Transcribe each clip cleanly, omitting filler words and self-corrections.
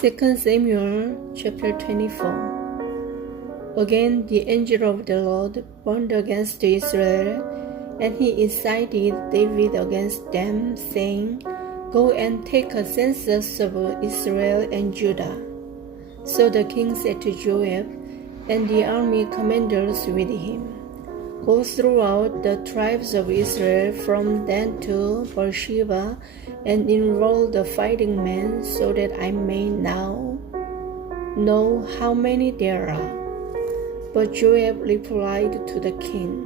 2 Samuel chapter 24. Again the angel of the Lord burned against Israel, and he incited David against them, saying, Go and take a census of Israel and Judah. So the king said to Joab and the army commanders with him, Go throughout the tribes of Israel from Dan to Beersheba, and enroll the fighting men, so that I may now know how many there are. But Joab replied to the king,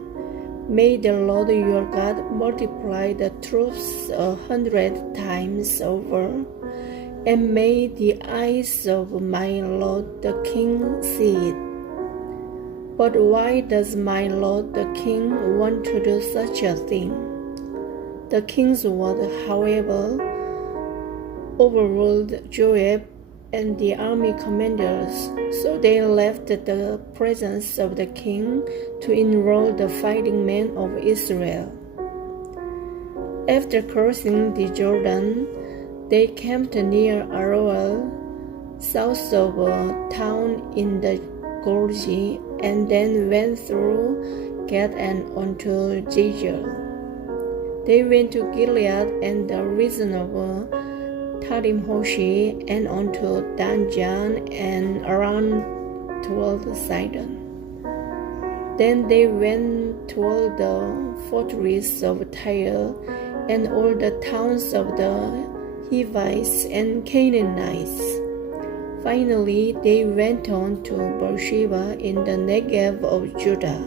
May the Lord your God multiply the troops 100 times over, and may the eyes of my lord the king see it. But why does my lord the king want to do such a thing? The king's word, however, overruled Joab and the army commanders, so they left the presence of the king to enroll the fighting men of Israel. After crossing the Jordan, they camped near Aroel, south of a town in the gorge, and then went through Gad and onto Jazer. They went to Gilead and the region of Tarim-Hoshi, and onto Danjan and around toward Sidon. Then they went toward the fortress of Tyre and all the towns of the Hivites and Canaanites. Finally, they went on to Beersheba in the Negev of Judah.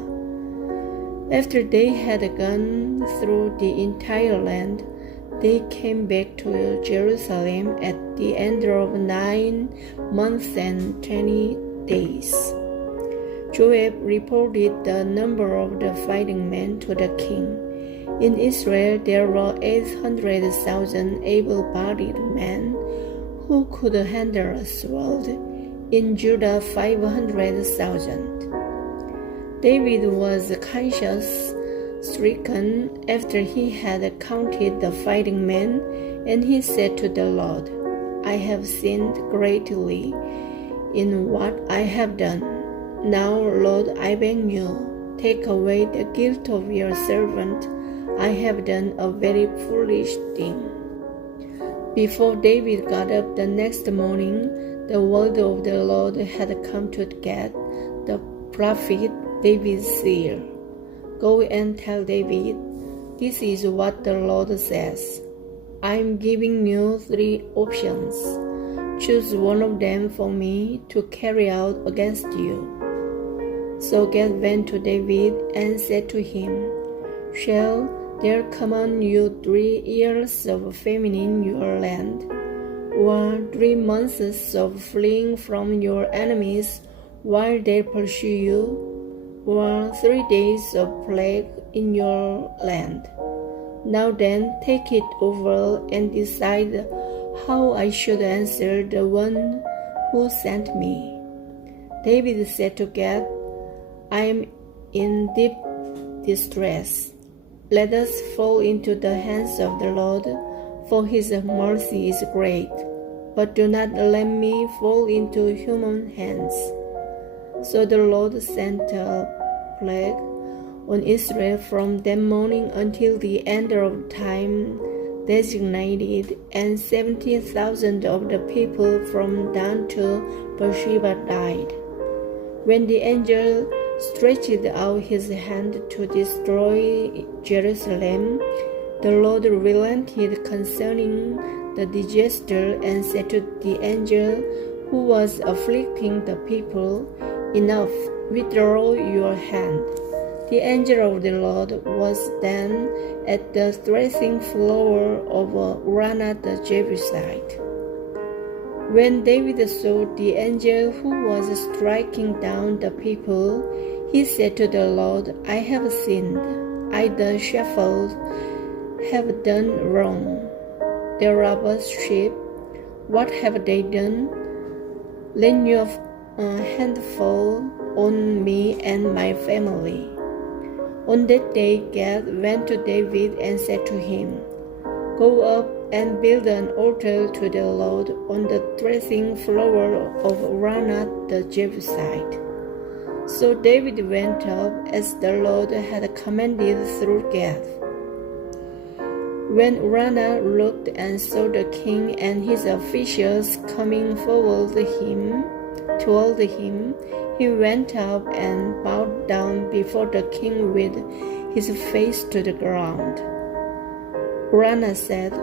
After they had gone through the entire land, they came back to Jerusalem at the end of 9 months and 20 days. Joab reported the number of the fighting men to the king. In Israel there were 800,000 able-bodied men who could handle a sword. In Judah 500,000. David was conscience-stricken after he had counted the fighting men, and he said to the Lord, I have sinned greatly in what I have done. Now, Lord, I beg you, take away the guilt of your servant. I have done a very foolish thing. Before David got up the next morning, the word of the Lord had come to Gad, the prophet, David's seer. Go and tell David, this is what the Lord says. I am giving you 3 options. Choose one of them for me to carry out against you. So Gad went to David and said to him, Shall there come on you 3 years of famine in your land, or 3 months of fleeing from your enemies while they pursue you, or 3 days of plague in your land? Now then, take it over and decide how I should answer the one who sent me. David said to Gad, I am in deep distress. Let us fall into the hands of the Lord, for his mercy is great. But do not let me fall into human hands. So the Lord sent a plague on Israel from that morning until the end of time designated, and 70,000 of the people from Dan to Beersheba died. When the angel stretched out his hand to destroy Jerusalem, the Lord relented concerning the disaster and said to the angel who was afflicting the people, Enough, withdraw your hand. The angel of the Lord was then at the threshing floor of Uranah the Jebusite. When David saw the angel who was striking down the people, he said to the Lord, I have sinned. I, the shepherd, have done wrong. The robbers' sheep, what have they done? Lend your handful on me and my family. On that day Gad went to David and said to him, Go up and built an altar to the Lord on the threshing floor of Araunah the Jebusite. So David went up as the Lord had commanded through Gad. When Araunah looked and saw the king and his officials coming toward him, he went up and bowed down before the king with his face to the ground. Araunah said,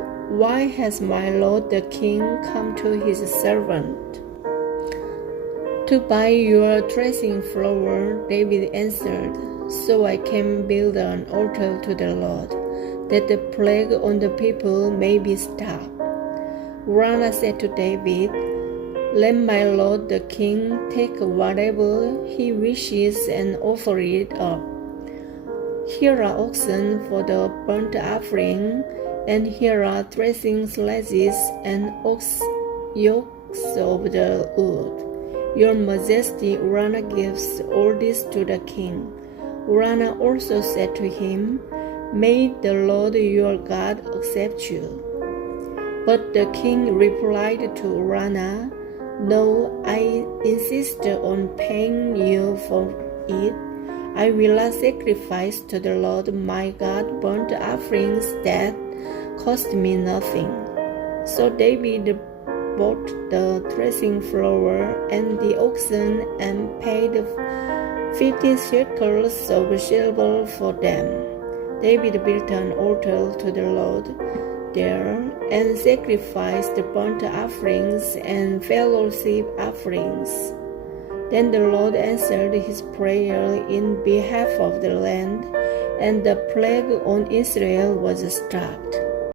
"Why has my lord the king come to his servant to buy your threshing floor?" David answered, "So I can build an altar to the Lord, that the plague on the people may be stopped." Araunah said to David, "Let my lord the king take whatever he wishes and offer it up. Here are oxen for the burnt offering, and here are threshing sledges and ox yokes of the wood. Your Majesty," Araunah gives all this to the king. Araunah also said to him, "May the Lord your God accept you." But the king replied to Araunah, "No, I insist on paying you for it. I will not sacrifice to the Lord my God burnt offerings that cost me nothing." So David bought the threshing floor and the oxen and paid 50 shekels of silver for them. David built an altar to the Lord there and sacrificed burnt offerings and fellowship offerings. Then the Lord answered his prayer in behalf of the land, and the plague on Israel was stopped.